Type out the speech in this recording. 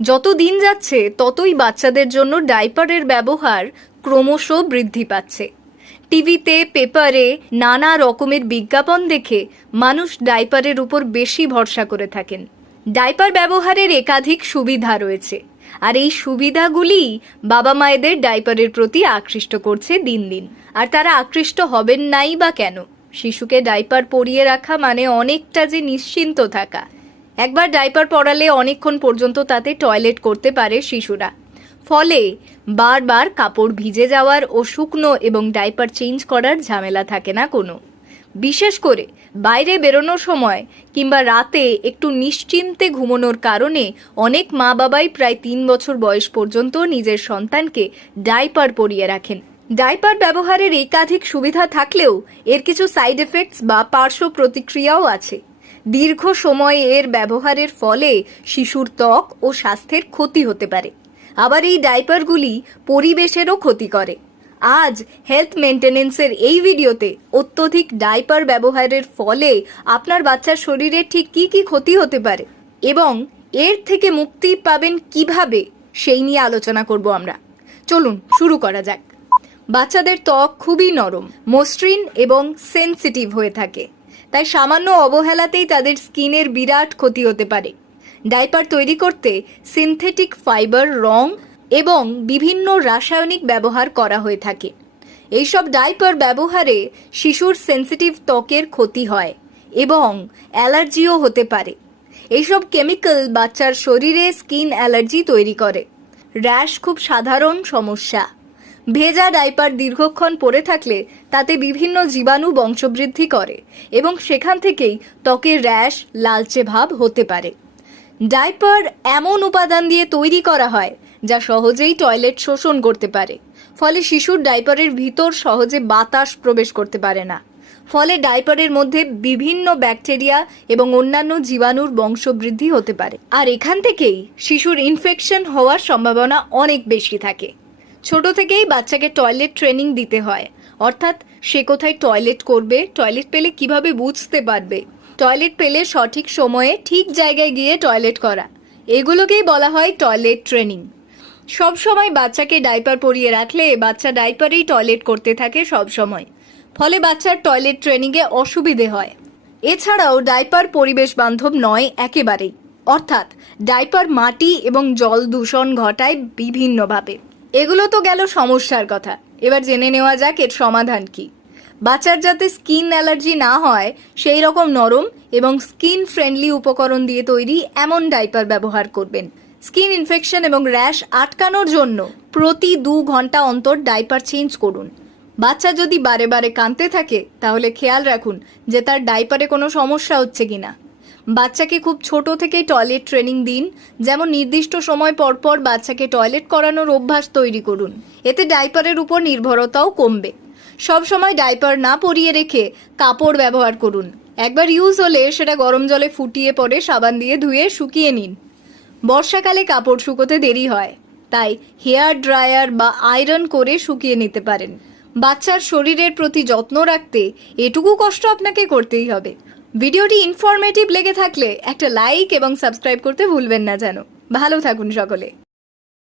যত দিন যাচ্ছে, ততই বাচ্চাদের জন্য ডাইপারের ব্যবহার ক্রমশ বৃদ্ধি পাচ্ছে। টিভিতে, পেপারে নানা রকমের বিজ্ঞাপন দেখে মানুষ ডাইপারের উপর বেশি ভরসা করে থাকেন। ডাইপার ব্যবহারের একাধিক সুবিধা রয়েছে, আর এই সুবিধাগুলি বাবা মায়েদের ডাইপারের প্রতি আকৃষ্ট করছে দিন দিন। আর তারা আকৃষ্ট হবেন নাই বা কেন? শিশুকে ডাইপার পরিয়ে রাখা মানে অনেকটা যে নিশ্চিন্ত থাকা। একবার ডাইপার পরালে অনেকক্ষণ পর্যন্ত তাতে টয়লেট করতে পারে শিশুরা। ফলে বারবার কাপড় ভিজে যাওয়ার ও শুকনো এবং ডাইপার চেঞ্জ করার ঝামেলা থাকে না কোনো। বিশেষ করে বাইরে বেরোনোর সময় কিংবা রাতে একটু নিশ্চিন্তে ঘুমানোর কারণে অনেক মা বাবাই প্রায় তিন বছর বয়স পর্যন্ত নিজের সন্তানকে ডাইপার পরিয়ে রাখেন। ডাইপার ব্যবহারের একাধিক সুবিধা থাকলেও এর কিছু সাইড এফেক্টস বা পার্শ্ব প্রতিক্রিয়াও আছে। দীর্ঘ সময় এর ব্যবহারের ফলে শিশুর ত্বক ও স্বাস্থ্যের ক্ষতি হতে পারে। আবার এই ডাইপারগুলি পরিবেশেরও ক্ষতি করে। আজ হেলথ মেনটেনেন্সের এই ভিডিওতে অত্যধিক ডাইপার ব্যবহারের ফলে আপনার বাচ্চার শরীরে ঠিক কি কি ক্ষতি হতে পারে এবং এর থেকে মুক্তি পাবেন কীভাবে সেই নিয়ে আলোচনা করব আমরা। চলুন শুরু করা যাক। বাচ্চাদের ত্বক খুবই নরম, মসৃণ এবং সেনসিটিভ হয়ে থাকে। তাই সামান্য অবহেলাতেই তাদের স্কিনের বিরাট ক্ষতি হতে পারে। ডাইপার তৈরি করতে সিনথেটিক ফাইবার, রং এবং বিভিন্ন রাসায়নিক ব্যবহার করা হয়ে থাকে। এইসব ডাইপার ব্যবহারে শিশুর সেন্সিটিভ ত্বকের ক্ষতি হয় এবং অ্যালার্জিও হতে পারে। এইসব কেমিক্যাল বাচ্চার শরীরে স্কিন অ্যালার্জি তৈরি করে। র্যাশ খুব সাধারণ সমস্যা। ভেজা ডাইপার দীর্ঘক্ষণ পরে থাকলে তাতে বিভিন্ন জীবাণু বংশবৃদ্ধি করে এবং সেখান থেকেই ত্বকের র্যাশ, লালচে ভাব হতে পারে। ডাইপার এমন উপাদান দিয়ে তৈরি করা হয় যা সহজেই টয়লেট শোষণ করতে পারে, ফলে শিশুর ডাইপারের ভিতর সহজে বাতাস প্রবেশ করতে পারে না। ফলে ডাইপারের মধ্যে বিভিন্ন ব্যাকটেরিয়া এবং অন্যান্য জীবাণুর বংশবৃদ্ধি হতে পারে। আর এখান থেকেই শিশুর ইনফেকশন হওয়ার সম্ভাবনা অনেক বেশি থাকে। ছোট থেকেই বাচ্চাকে টয়লেট ট্রেনিং দিতে হয়। অর্থাৎ সে কোথায় টয়লেট করবে টয়লেট পেলে কীভাবে বুঝতে পারবে? টয়লেট পেলে সঠিক সময়ে ঠিক জায়গায় গিয়ে টয়লেট করা। এগুলোকেই বলা হয় টয়লেট ট্রেনিং সব সময় বাচ্চাকে ডাইপার পরিয়ে রাখলে বাচ্চা ডাইপারেই টয়লেট করতে থাকে সব সময়। ফলে বাচ্চার টয়লেট ট্রেনিংয়ে অসুবিধে হয়। এছাড়াও ডাইপার পরিবেশ বান্ধব নয় একেবারেই। অর্থাৎ ডাইপার মাটি এবং জল দূষণ ঘটায় বিভিন্নভাবে। এগুলো তো গেল সমস্যার কথা। এবার জেনে নেওয়া যাক এর সমাধান কি। বাচ্চার যাতে স্কিন অ্যালার্জি না হয়, সেই রকম নরম এবং স্কিন ফ্রেন্ডলি উপকরণ দিয়ে তৈরি এমন ডাইপার ব্যবহার করবেন। স্কিন ইনফেকশন এবং র্যাশ আটকানোর জন্য প্রতি দু ঘণ্টা অন্তর ডাইপার চেঞ্জ করুন। বাচ্চা যদি বারে বারে কাঁদতে থাকে, তাহলে খেয়াল রাখুন যে তার ডাইপারে কোনো সমস্যা হচ্ছে কিনা। বাচ্চাকে খুব ছোট থেকেই টয়লেট ট্রেনিং দিন। যেমন নির্দিষ্ট সময় পর পর বাচ্চাকে টয়লেট করানোর অভ্যাস তৈরি করুন। এতে ডাইপারের উপর নির্ভরতাও কমবে। সব সময় ডাইপার না পরিয়ে রেখে কাপড় ব্যবহার করুন। একবার ইউজ হলে সেটা গরম জলে ফুটিয়ে পরে সাবান দিয়ে ধুয়ে শুকিয়ে নিন। বর্ষাকালে কাপড় শুকোতে দেরি হয়, তাই হেয়ার ড্রায়ার বা আয়রন করে শুকিয়ে নিতে পারেন। বাচ্চার শরীরের প্রতি যত্ন রাখতে এটুকু কষ্ট আপনাকে করতেই হবে। ভিডিওটি ইনফরমেটিভ লেগে থাকলে একটা লাইক এবং সাবস্ক্রাইব করতে ভুলবেন না যেন। ভালো থাকুন সকলে।